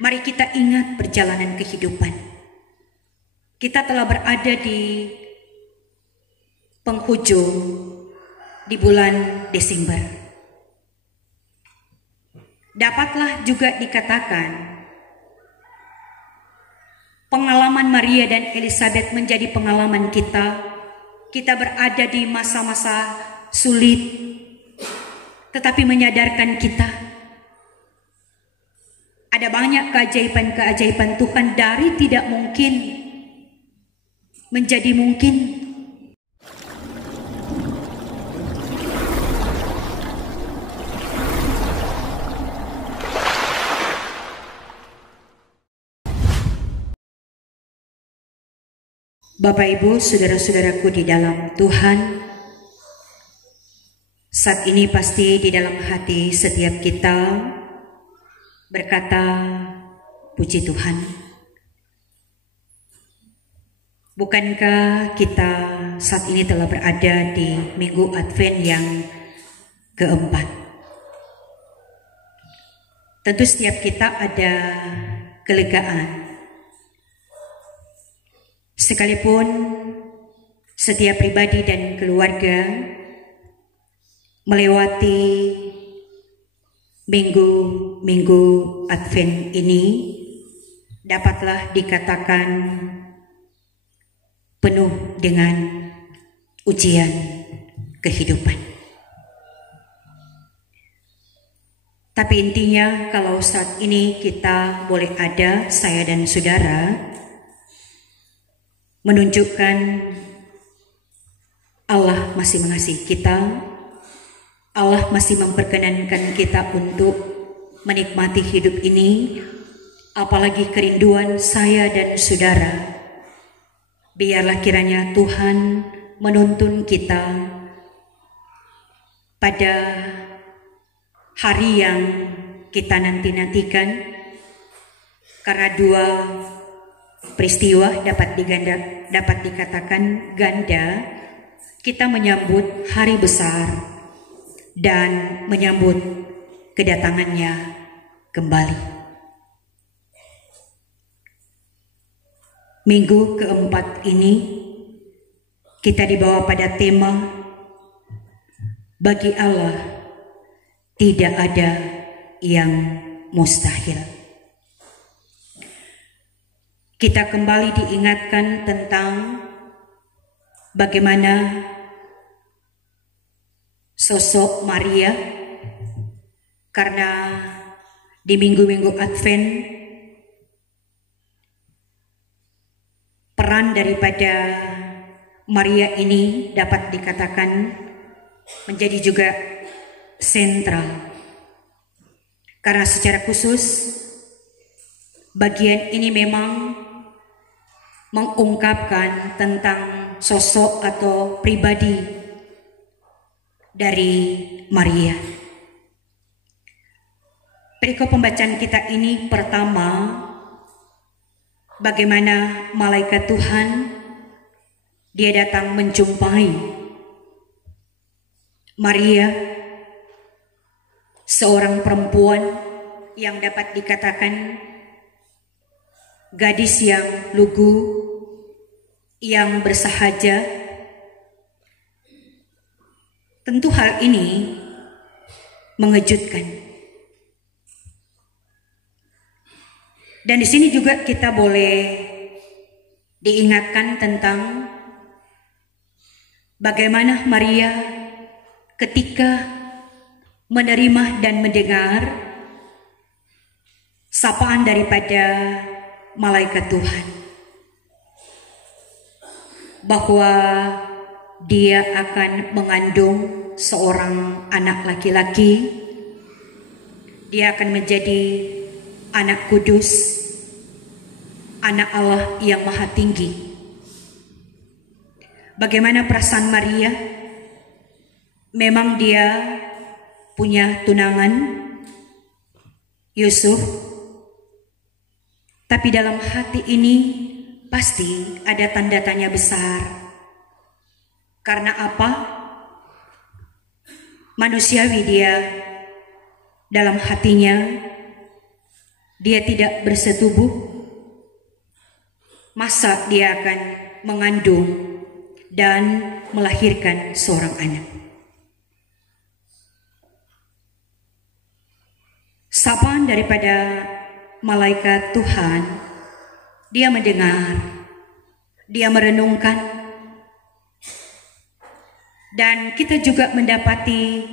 Mari kita ingat perjalanan kehidupan. Kita telah berada di penghujung di bulan Desember. Dapatlah juga dikatakan pengalaman Maria dan Elizabeth menjadi pengalaman kita. Kita berada di masa-masa sulit, tetapi menyadarkan kita ada banyak keajaiban-keajaiban Tuhan dari tidak mungkin menjadi mungkin. Bapak Ibu, saudara-saudaraku di dalam Tuhan, saat ini pasti di dalam hati setiap kita berkata, puji Tuhan. Bukankah kita saat ini telah berada di Minggu Advent yang keempat? Tentu setiap kita ada kelegaan. Sekalipun setiap pribadi dan keluarga melewati minggu Advent ini dapatlah dikatakan penuh dengan ujian kehidupan. Tapi intinya kalau saat ini kita boleh ada, saya dan saudara, menunjukkan Allah masih mengasihi kita. Allah masih memperkenankan kita untuk menikmati hidup ini, apalagi kerinduan saya dan saudara. Biarlah kiranya Tuhan menuntun kita pada hari yang kita nanti-nantikan, karena dua peristiwa dapat dikatakan ganda. Kita menyambut hari besar dan menyambut kedatangannya kembali. Minggu keempat ini kita dibawa pada tema bagi Allah tidak ada yang mustahil. Kita kembali diingatkan tentang bagaimana sosok Maria, karena di minggu-minggu Advent peran daripada Maria ini dapat dikatakan menjadi juga sentral, karena secara khusus bagian ini memang mengungkapkan tentang sosok atau pribadi dari Maria. Perikop pembacaan kita ini pertama, bagaimana malaikat Tuhan dia datang menjumpai Maria, seorang perempuan yang dapat dikatakan gadis yang lugu, yang bersahaja. Tentu hal ini mengejutkan. Dan di sini juga kita boleh diingatkan tentang bagaimana Maria ketika menerima dan mendengar sapaan daripada malaikat Tuhan, bahwa dia akan mengandung seorang anak laki-laki. Dia akan menjadi anak kudus, anak Allah yang maha tinggi. Bagaimana perasaan Maria? Memang dia punya tunangan Yusuf, tapi dalam hati ini pasti ada tanda tanya besar. Karena apa? Manusiawi dia dalam hatinya dia tidak bersetubuh, masa dia akan mengandung dan melahirkan seorang anak. Sapaan daripada malaikat Tuhan, dia mendengar, dia merenungkan, dan kita juga mendapati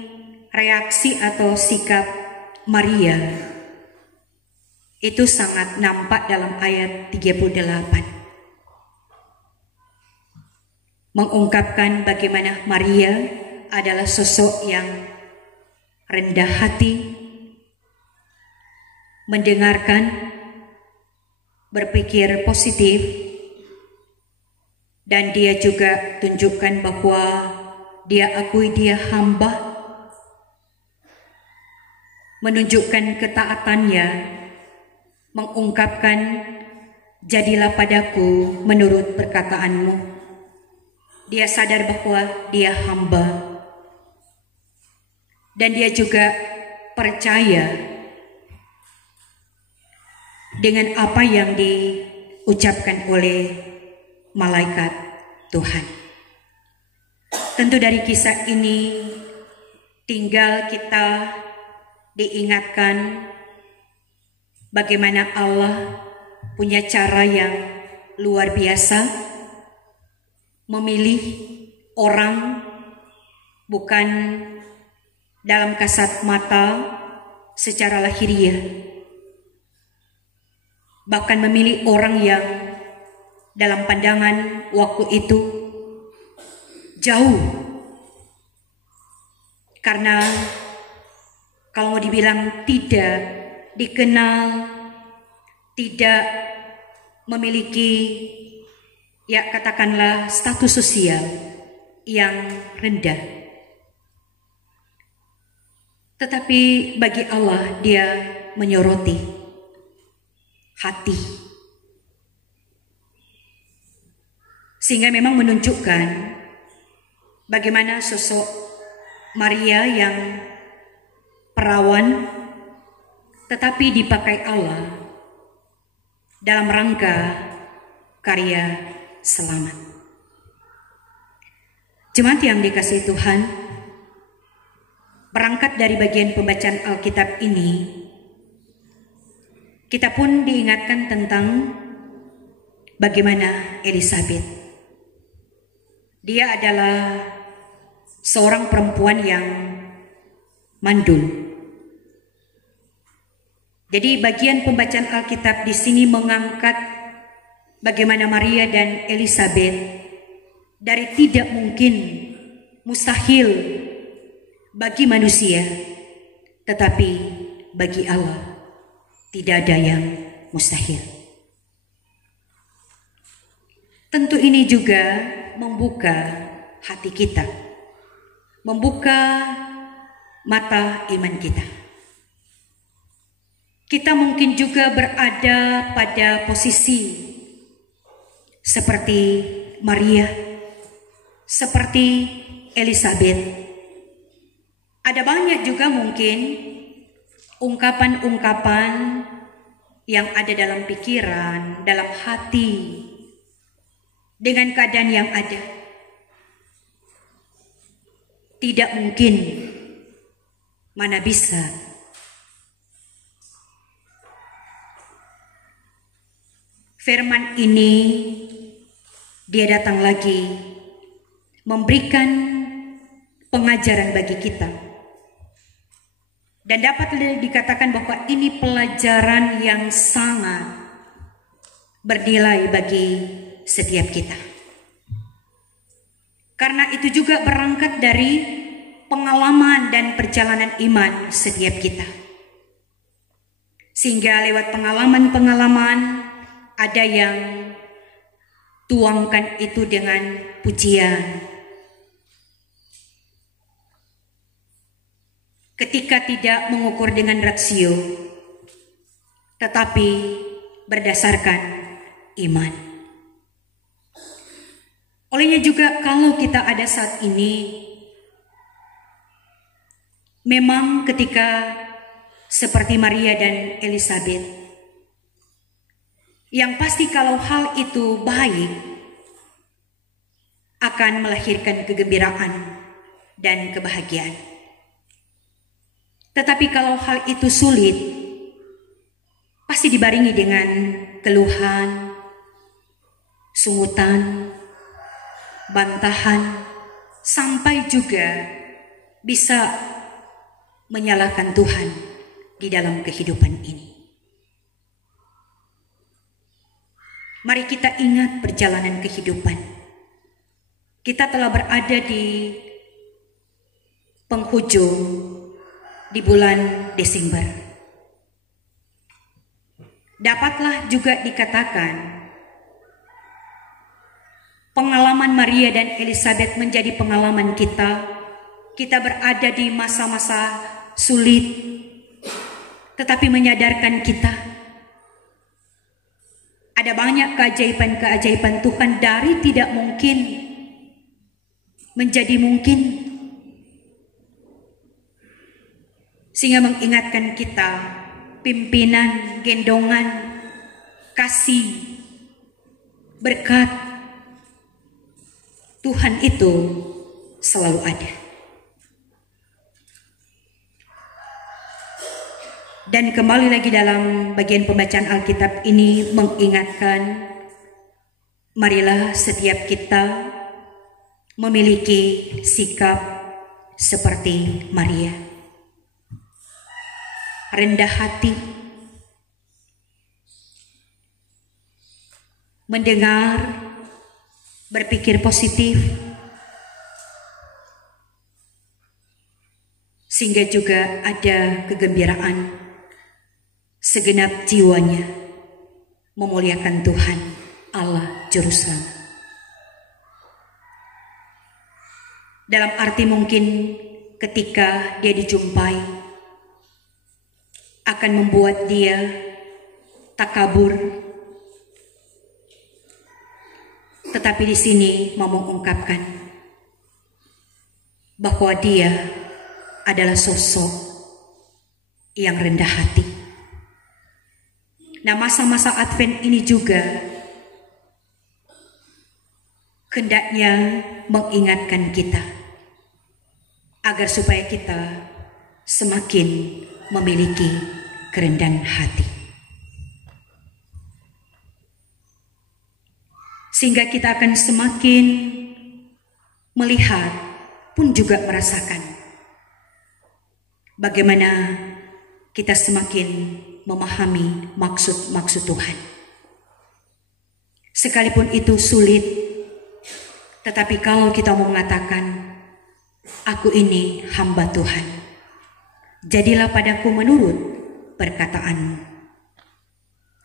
reaksi atau sikap Maria. Itu sangat nampak dalam ayat 38. Mengungkapkan bagaimana Maria adalah sosok yang rendah hati, mendengarkan, berpikir positif, dan dia juga tunjukkan bahwa dia akui dia hamba, menunjukkan ketaatannya, mengungkapkan, jadilah padaku menurut perkataanmu. Dia sadar bahwa dia hamba, dan dia juga percaya dengan apa yang diucapkan oleh malaikat Tuhan. Tentu dari kisah ini tinggal kita diingatkan bagaimana Allah punya cara yang luar biasa memilih orang bukan dalam kasat mata secara lahiriah, bahkan memilih orang yang dalam pandangan waktu itu jauh. Karena kalau mau dibilang tidak dikenal, tidak memiliki, ya katakanlah, status sosial yang rendah. Tetapi bagi Allah dia menyoroti hati, sehingga memang menunjukkan bagaimana sosok Maria yang perawan tetapi dipakai Allah dalam rangka karya selamat. Jemaat yang dikasihi Tuhan, berangkat dari bagian pembacaan Alkitab ini, kita pun diingatkan tentang bagaimana Elisabet. Dia adalah seorang perempuan yang mandul. Jadi bagian pembacaan Alkitab di sini mengangkat bagaimana Maria dan Elisabet dari tidak mungkin, mustahil bagi manusia, tetapi bagi Allah tidak ada yang mustahil. Tentu ini juga membuka hati kita, membuka mata iman kita. Kita mungkin juga berada pada posisi seperti Maria, seperti Elisabet. Ada banyak juga mungkin ungkapan-ungkapan yang ada dalam pikiran, dalam hati, dengan keadaan yang ada. Tidak mungkin, mana bisa. Firman ini dia datang lagi memberikan pengajaran bagi kita. Dan dapat dikatakan bahwa ini pelajaran yang sangat bernilai bagi setiap kita. Karena itu juga berangkat dari pengalaman dan perjalanan iman setiap kita. Sehingga lewat pengalaman-pengalaman ada yang tuangkan itu dengan pujian. Ketika tidak mengukur dengan rasio, tetapi berdasarkan iman. Olehnya juga kalau kita ada saat ini, memang ketika seperti Maria dan Elisabet, Yang pasti kalau hal itu baik, akan melahirkan kegembiraan dan kebahagiaan. Tetapi kalau hal itu sulit, pasti dibarengi dengan keluhan, sungutan, bantahan, sampai juga bisa menyalahkan Tuhan di dalam kehidupan ini. Mari kita ingat perjalanan kehidupan. Kita telah berada di penghujung di bulan Desember. Dapatlah juga dikatakan pengalaman Maria dan Elizabeth menjadi pengalaman kita. Kita berada di masa-masa sulit, tetapi menyadarkan kita ada banyak keajaiban-keajaiban Tuhan dari tidak mungkin menjadi mungkin, sehingga mengingatkan kita pimpinan, gendongan, kasih, berkat Tuhan itu selalu ada. Dan kembali lagi dalam bagian pembacaan Alkitab ini mengingatkan, marilah setiap kita memiliki sikap seperti Maria. Rendah hati, mendengar, berpikir positif, sehingga juga ada kegembiraan. Segenap jiwanya memuliakan Tuhan Allah Juru Selamat. Dalam arti mungkin ketika dia dijumpai akan membuat dia takabur, tetapi di sini mau mengungkapkan bahwa dia adalah sosok yang rendah hati. Nah, masa-masa Advent ini juga hendaknya mengingatkan kita agar supaya kita semakin memiliki kerendahan hati, sehingga kita akan semakin melihat pun juga merasakan bagaimana kita semakin memahami maksud-maksud Tuhan. Sekalipun itu sulit, tetapi kalau kita mau mengatakan, aku ini hamba Tuhan, jadilah padaku menurut perkataanmu.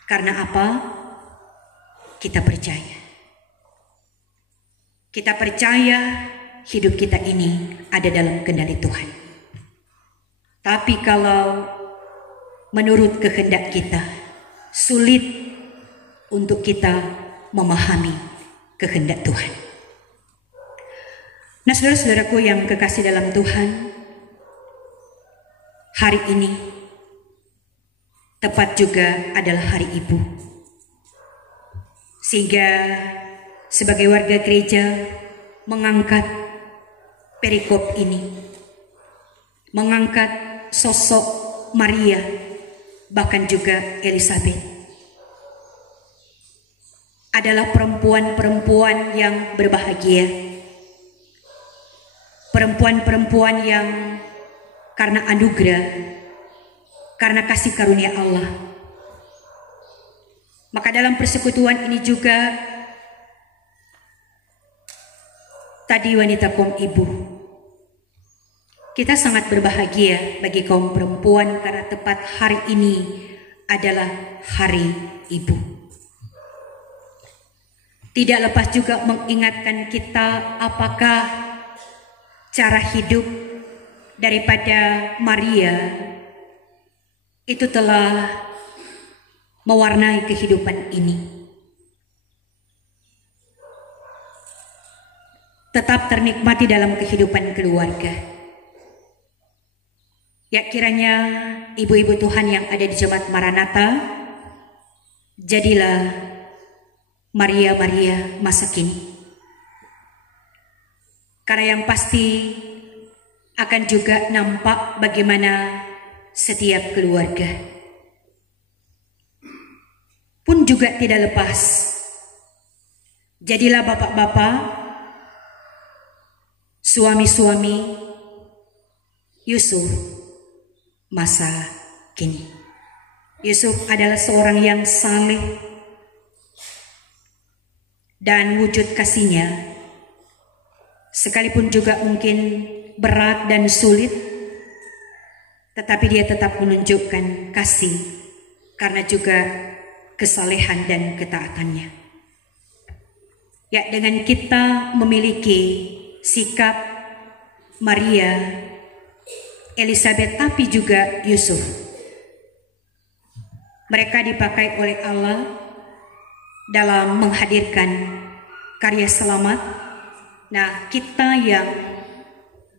Karena apa? Kita percaya. Kita percaya hidup kita ini ada dalam kendali Tuhan. Tapi kalau menurut kehendak kita, sulit untuk kita memahami kehendak Tuhan. Nah, saudara-saudaraku yang kekasih dalam Tuhan, hari ini tepat juga adalah hari Ibu. Sehingga sebagai warga gereja mengangkat perikop ini, mengangkat sosok Maria, bahkan juga Elizabeth, adalah perempuan-perempuan yang berbahagia, perempuan-perempuan yang karena anugerah, karena kasih karunia Allah. Maka dalam persekutuan ini juga tadi wanita kaum ibu, kita sangat berbahagia bagi kaum perempuan karena tepat hari ini adalah hari ibu. Tidak lepas juga mengingatkan kita apakah cara hidup daripada Maria itu telah mewarnai kehidupan ini. Tetap ternikmati dalam kehidupan keluarga. Ya, kiranya ibu-ibu Tuhan yang ada di Jemaat Maranatha Jadilah Maria-Maria masa kini. Karena yang pasti akan juga nampak bagaimana setiap keluarga pun juga tidak lepas. Jadilah bapak-bapak, suami-suami Yusuf masa kini. Yusuf adalah seorang yang saleh, dan wujud kasihnya sekalipun juga mungkin berat dan sulit, tetapi dia tetap menunjukkan kasih karena juga kesalehan dan ketaatannya. Ya, dengan kita memiliki sikap Maria, Elizabeth, tapi juga Yusuf, mereka dipakai oleh Allah dalam menghadirkan karya selamat. Nah, kita yang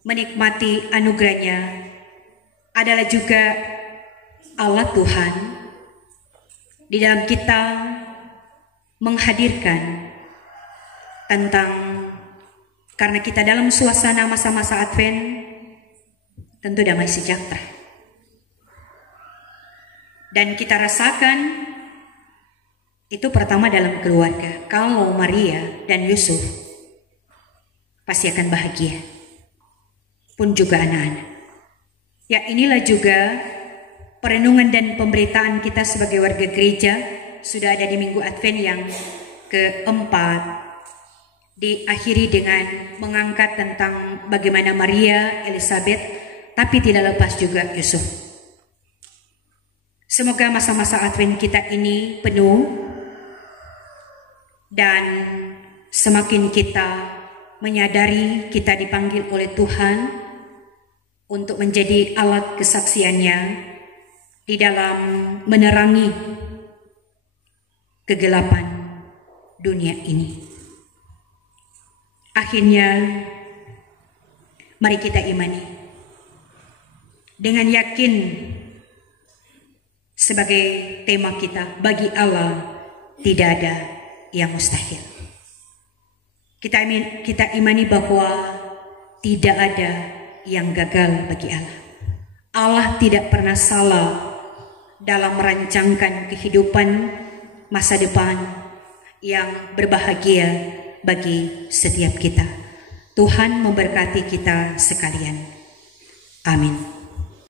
menikmati anugerahnya adalah juga Allah Tuhan di dalam kita menghadirkan tentang, karena kita dalam suasana masa-masa Advent, tentu damai sejahtera. Dan kita rasakan itu pertama dalam keluarga. Kalau Maria dan Yusuf pasti akan bahagia, pun juga anak-anak. Ya, inilah juga perenungan dan pemberitaan kita sebagai warga gereja. Sudah ada di Minggu Advent yang keempat, diakhiri dengan mengangkat tentang bagaimana Maria, Elizabeth, tapi tidak lepas juga Yusuf. Semoga masa-masa Advent kita ini penuh, dan semakin kita menyadari kita dipanggil oleh Tuhan untuk menjadi alat kesaksiannya di dalam menerangi kegelapan dunia ini. Akhirnya, mari kita imani dengan yakin sebagai tema kita, bagi Allah tidak ada yang mustahil. Kita imani bahwa tidak ada yang gagal bagi Allah. Allah tidak pernah salah dalam merancangkan kehidupan masa depan yang berbahagia bagi setiap kita. Tuhan memberkati kita sekalian. Amin.